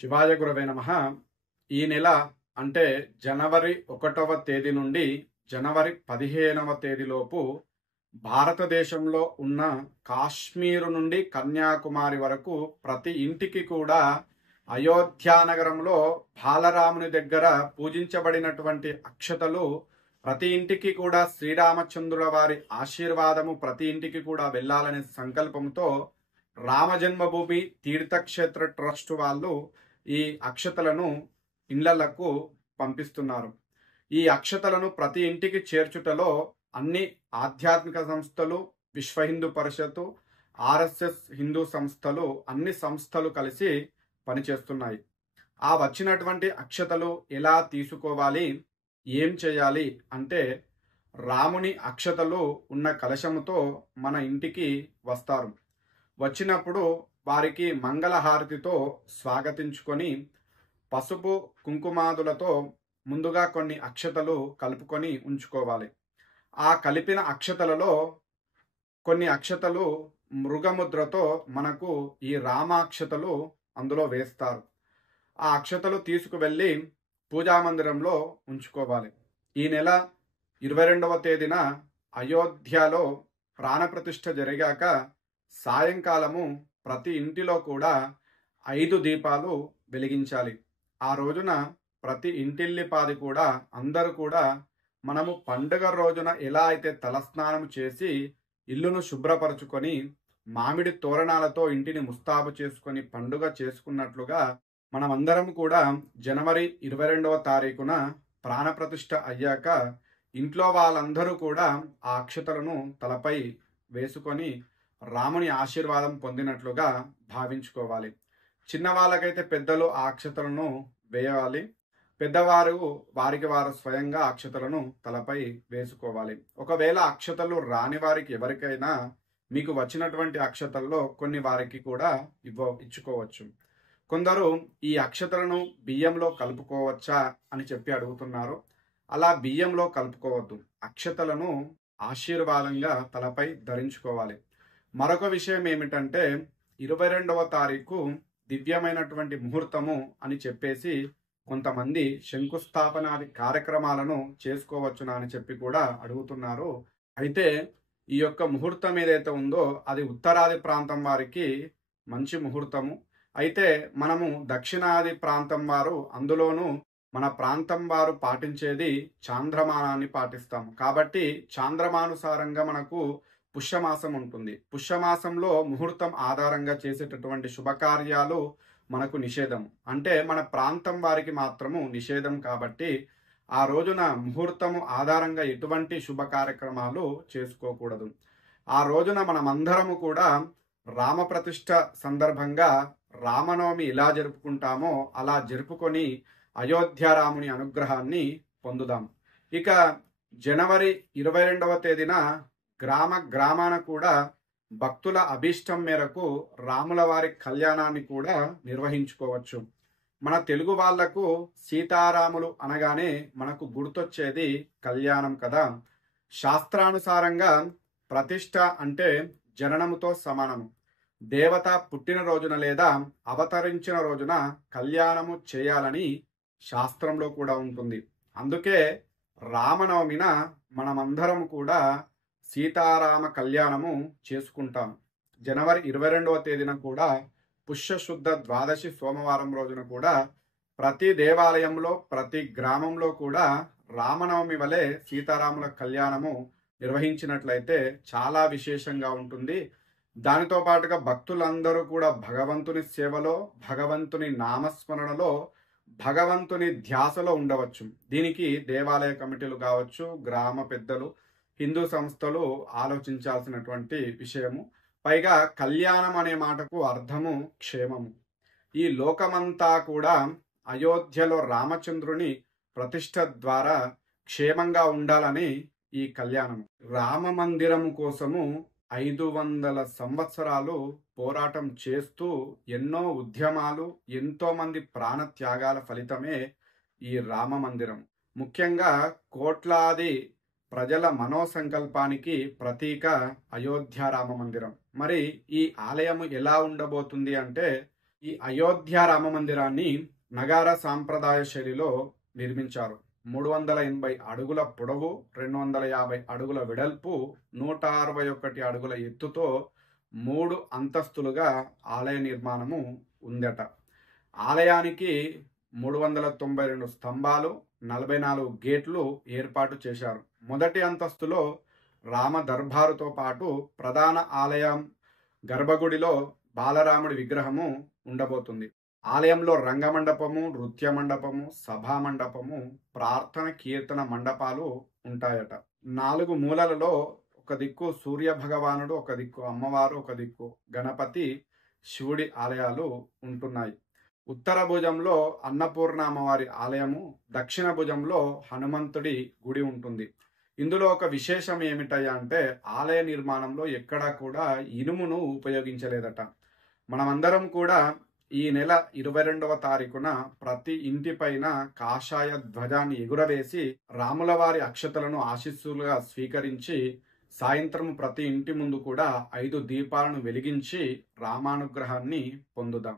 శివాయ గురవే నమః. ఈ నెల అంటే జనవరి 1వ తేదీ నుండి జనవరి 15వ తేదీలోపు భారతదేశంలో ఉన్న కాశ్మీరు నుండి కన్యాకుమారి వరకు ప్రతి ఇంటికి కూడా అయోధ్యా నగరంలో బాలరాముని దగ్గర పూజించబడినటువంటి అక్షతలు ప్రతి ఇంటికి కూడా శ్రీరామచంద్రుల వారి ఆశీర్వాదము ప్రతి ఇంటికి కూడా వెళ్ళాలనే సంకల్పంతో రామజన్మభూమి తీర్థక్షేత్ర ట్రస్ట్ వాళ్ళు ఈ అక్షతలను ఇళ్లకు పంపిస్తున్నారు. ఈ అక్షతలను ప్రతి ఇంటికి చేర్చుటలో అన్ని ఆధ్యాత్మిక సంస్థలు, విశ్వ హిందూ పరిషత్తు, ఆర్ఎస్ఎస్ హిందూ సంస్థలు, అన్ని సంస్థలు కలిసి పనిచేస్తున్నాయి. ఆ వచ్చినటువంటి అక్షతలు ఎలా తీసుకోవాలి, ఏం చేయాలి అంటే, రాముని అక్షతలు ఉన్న కలశముతో మన ఇంటికి వస్తారు. వచ్చినప్పుడు వారికి మంగళహారతితో స్వాగతించుకొని పసుపు కుంకుమాదులతో ముందుగా కొన్ని అక్షతలు కలుపుకొని ఉంచుకోవాలి. ఆ కలిపిన అక్షతలలో కొన్ని అక్షతలు మృగముద్రతో మనకు ఈ రామాక్షతలు అందులో వేస్తారు. ఆ అక్షతలు తీసుకువెళ్ళి పూజామందిరంలో ఉంచుకోవాలి. ఈ నెల 22వ తేదీన అయోధ్యలో ప్రాణప్రతిష్ఠ జరిగాక సాయంకాలము ప్రతి ఇంటిలో కూడా 5 దీపాలు వెలిగించాలి. ఆ రోజున ప్రతి ఇంటిల్లిపాది కూడా అందరూ కూడా మనము పండుగ రోజున ఎలా అయితే తలస్నానం చేసి ఇల్లును శుభ్రపరచుకొని మామిడి తోరణాలతో ఇంటిని ముస్తాబు చేసుకొని పండుగ చేసుకున్నట్లుగా మనమందరం కూడా జనవరి 22వ తారీఖున ప్రాణప్రతిష్ఠ అయ్యాక ఇంట్లో వాళ్ళందరూ కూడా ఆ అక్షతలను తలపై వేసుకొని రాముని ఆశీర్వాదం పొందినట్లుగా భావించుకోవాలి. చిన్నవాళ్ళకైతే పెద్దలు ఆ అక్షతలను వేయాలి. పెద్దవారు వారికి వారు స్వయంగా అక్షతలను తలపై వేసుకోవాలి. ఒకవేళ అక్షతలు రాని వారికి ఎవరికైనా మీకు వచ్చినటువంటి అక్షతల్లో కొన్ని వారికి కూడా ఇచ్చుకోవచ్చు. కొందరు ఈ అక్షతలను బియ్యంలో కలుపుకోవచ్చా అని చెప్పి అడుగుతున్నారు. అలా బియ్యంలో కలుపుకోవద్దు. అక్షతలను ఆశీర్వాదంగా తలపై ధరించుకోవాలి. మరొక విషయం ఏమిటంటే 22వ తారీఖు దివ్యమైనటువంటి ముహూర్తము అని చెప్పేసి కొంతమంది శంకుస్థాపనాది కార్యక్రమాలను చేసుకోవచ్చునా అని చెప్పి కూడా అడుగుతున్నారు. అయితే ఈ యొక్క ముహూర్తం ఏదైతే ఉందో అది ఉత్తరాది ప్రాంతం వారికి మంచి ముహూర్తము. అయితే మనము దక్షిణాది ప్రాంతం వారు, అందులోనూ మన ప్రాంతం వారు పాటించేది చాంద్రమానాన్ని పాటిస్తాము. కాబట్టి చాంద్రమానుసారంగా మనకు పుష్యమాసం ఉంటుంది. పుష్యమాసంలో ముహూర్తం ఆధారంగా చేసేటటువంటి శుభకార్యాలు మనకు నిషేధం. అంటే మన ప్రాంతం వారికి మాత్రము నిషేధం. కాబట్టి ఆ రోజున ముహూర్తము ఆధారంగా ఎటువంటి శుభ కార్యక్రమాలు చేసుకోకూడదు. ఆ రోజున మనమందరము కూడా రామప్రతిష్ఠ సందర్భంగా రామనవమి ఎలా జరుపుకుంటామో అలా జరుపుకొని అయోధ్యారాముని అనుగ్రహాన్ని పొందుదాం. ఇక జనవరి 22వ తేదీన గ్రామాన కూడా భక్తుల అభీష్టం మేరకు రాముల వారి కళ్యాణాన్ని కూడా నిర్వహించుకోవచ్చు. మన తెలుగు వాళ్లకు సీతారాములు అనగానే మనకు గుర్తొచ్చేది కళ్యాణం కదా. శాస్త్రానుసారంగా ప్రతిష్ఠ అంటే జననముతో సమానము. దేవత పుట్టిన రోజున లేదా అవతరించిన రోజున కళ్యాణము చేయాలని శాస్త్రంలో కూడా ఉంటుంది. అందుకే రామనవమిన మనమందరం కూడా సీతారామ కళ్యాణము చేసుకుంటాం. జనవరి 22వ తేదీన కూడా పుష్యశుద్ధ ద్వాదశి సోమవారం రోజున కూడా ప్రతి దేవాలయంలో, ప్రతి గ్రామంలో కూడా రామనవమి వలె సీతారాముల కళ్యాణము నిర్వహించినట్లయితే చాలా విశేషంగా ఉంటుంది. దానితో పాటుగా భక్తులందరూ కూడా భగవంతుని సేవలో, భగవంతుని నామస్మరణలో, భగవంతుని ధ్యాసలో ఉండవచ్చు. దీనికి దేవాలయ కమిటీలు కావచ్చు, గ్రామ పెద్దలు, హిందూ సంస్థలు ఆలోచించాల్సినటువంటి విషయము. పైగా కళ్యాణం అనే మాటకు అర్థము క్షేమము. ఈ లోకమంతా కూడా అయోధ్యలో రామచంద్రుని ప్రతిష్ఠ ద్వారా క్షేమంగా ఉండాలని ఈ కళ్యాణం. రామ మందిరము కోసము 500 సంవత్సరాలు పోరాటం చేస్తూ ఎన్నో ఉద్యమాలు, ఎంతో మంది ప్రాణ త్యాగాల ఫలితమే ఈ రామ మందిరం. ముఖ్యంగా కోట్లాది ప్రజల మనోసంకల్పానికి ప్రతీక అయోధ్య రామ మందిరం. మరి ఈ ఆలయం ఎలా ఉండబోతుంది అంటే ఈ అయోధ్య రామ మందిరాన్ని నగార సాంప్రదాయ శైలిలో నిర్మించారు. 380 అడుగుల పొడవు, 250 అడుగుల వెడల్పు, 161 అడుగుల ఎత్తుతో 3 అంతస్తులుగా ఆలయ నిర్మాణము ఉందట. ఆలయానికి 392 స్తంభాలు, 44 గేట్లు ఏర్పాటు చేశారు. మొదటి అంతస్తులో రామ దర్బారుతో పాటు ప్రధాన ఆలయం గర్భగుడిలో బాలరాముడి విగ్రహము ఉండబోతుంది. ఆలయంలో రంగమండపము, నృత్య మండపము, సభా మండపము, ప్రార్థన కీర్తన మండపాలు ఉంటాయట. 4 మూలలలో ఒక దిక్కు సూర్య భగవానుడు, ఒక దిక్కు అమ్మవారు, ఒక దిక్కు గణపతి, శివుడి ఆలయాలు ఉంటున్నాయి. ఉత్తర భుజంలో అన్నపూర్ణ అమ్మవారి ఆలయము, దక్షిణ భుజంలో హనుమంతుడి గుడి ఉంటుంది. ఇందులో ఒక విశేషం ఏమిటయ్యా అంటే ఆలయ నిర్మాణంలో ఎక్కడా కూడా ఇనుమును ఉపయోగించలేదట. మనమందరం కూడా ఈ నెల 22వ తారీఖున ప్రతి ఇంటిపైన కాషాయ ధ్వజాన్ని ఎగురవేసి రాముల వారి అక్షతలను ఆశీస్సులుగా స్వీకరించి సాయంత్రం ప్రతి ఇంటి ముందు కూడా 5 దీపాలను వెలిగించి రామానుగ్రహాన్ని పొందుదాం.